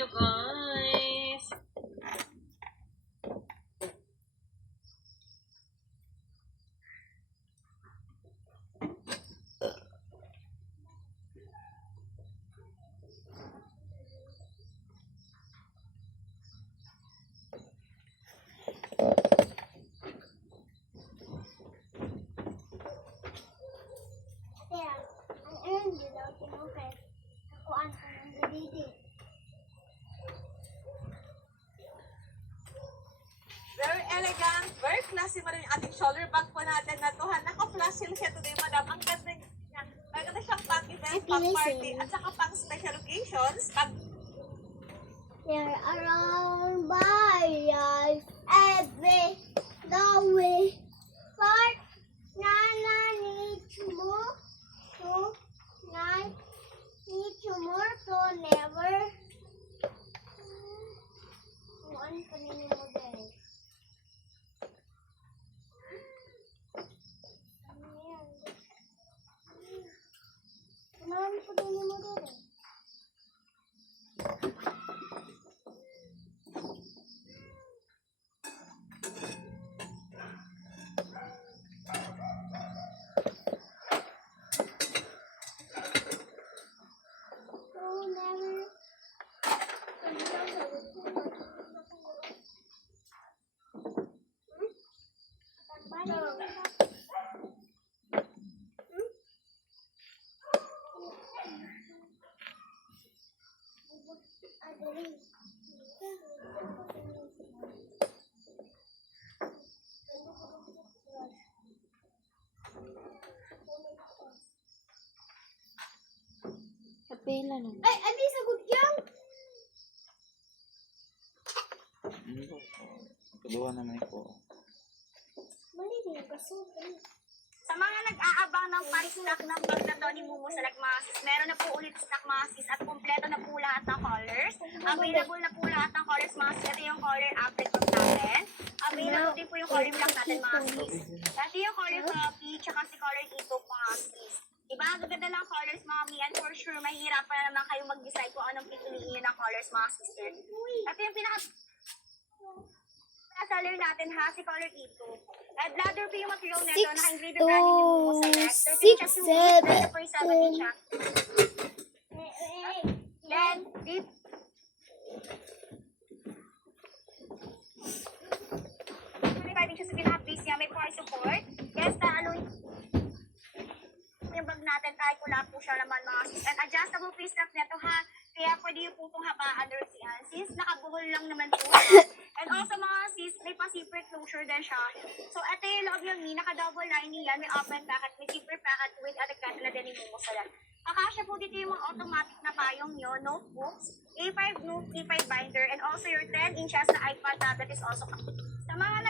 you guys. Very elegant, very classy pa rin yung ating shoulder bag po natin na to. Naka-flash seal siya today, madam. Ang ganda niya. Maganda siyang pang event, pang party, at saka pang special occasions. There are all buyers every way. But Nana needs more to night. Needs more to never. One kanina mo din. Kumain ko din mo din. Kapila na. Ay, adi sagot yang. Kedua naman ko. Mali din kaso. Sa mga nag-aabang ng pa-stock ng bag na to ni Mumu Select mga sis, meron na po ulit stock mga sis at kumpleto na po lahat ng colors. Available na po lahat ng colors mga sis. Ito yung color apricot natin. Available din po yung color black natin mga sis. Ito yung color coffee, tsaka si color ito mga sis. Diba? Gaganda ng colors mga mi, and for sure, mahihirapan na naman kayo mag-decide kung anong pipiliin ng colors mga sister. Ito yung seller natin ha, si color ito. Red ladder po yung material nito, naka-engrave yung branding ni Mumu Select. 13 per 7 siya. Then, deep. Regarding siya sa pinaka-base niya, may core support. Yes, alloy yung bag natin kahit wala po siya naman mga sis. And adjustable face strap nito ha. Kaya pwede yung po itong habaan or siyan. Since nakabuhol lang naman po siya. And also mga sis, may pa-zipper closure din siya. So ito yung loob yung naka-double lining yan. May open pocket, may zipper pocket with adagkat na din yung Mumu. Kakasya po dito yung mga automatic na payong nyo, notebooks, A5 note, A5 binder, and also your 10 inches na iPad tablet is also. Sa mga